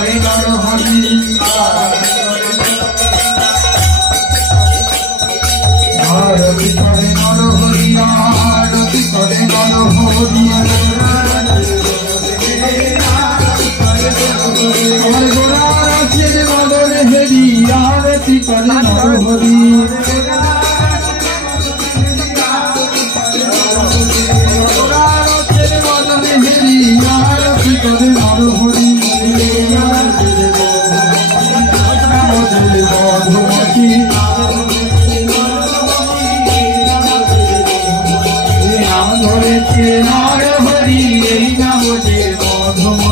করে নরহরি আরতি করে নরহরি আরতি করে নরহরি আমার গোড়ার আছে মদন হেরি আরতি করে নরহরি ধরেছে নরহরি এই নাম যে মধুমতি।